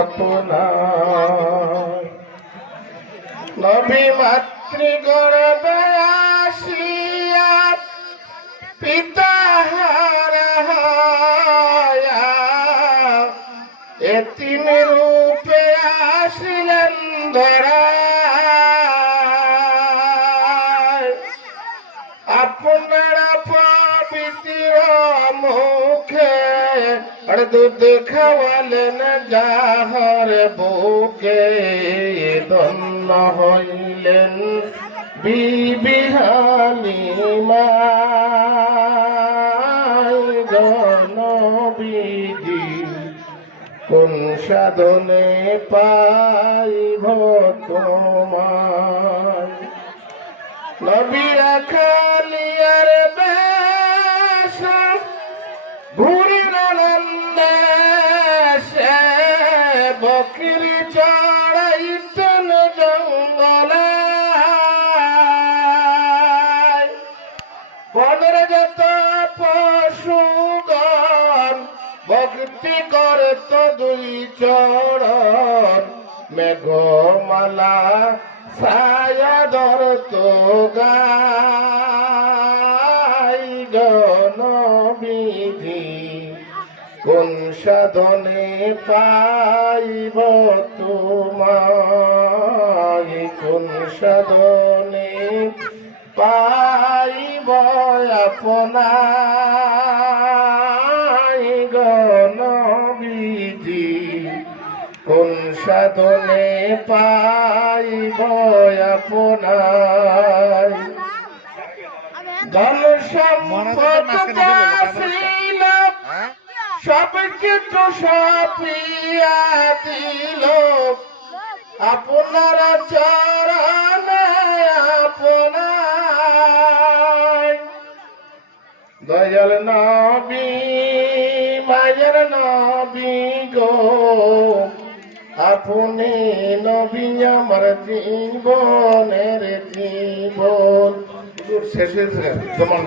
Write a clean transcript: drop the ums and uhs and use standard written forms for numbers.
আপনার নবী মাতৃগর্ভে আসিয়া পিতা হারায়া এতিম রূপে আসিলেন ধরায়। আপনারা পবিত্র মুখে দুধ খাওয়ালেন যাহার বুকে ধন্য হইলেন বিবি হালিমা। নবীজি কোন সাধনে পাইব তোমায়। নবী রাখালিয়ার বেশ ঘুরিল নন্দেশে বকরি চড়াইতেন জঙ্গলে। বনের যত পশুগণ ভক্তি করত দুই চরণ মেঘমালা ছায়া ধরত গাই। নবীজি কোন সাধনে পাইব তোমায়, কোন সাধনে পাইব আপনায়। নবীজি কোন সাধনে পাইব আপনায়। ধন সম্পদ ছিল সব কিছু সপিয়া দিল আপনার চরণে আপনায়। দয়াল নবী মায়ের নবী গো আপনি নবী আমার জীবনের জীবন। শেষ হয়েছে তোমার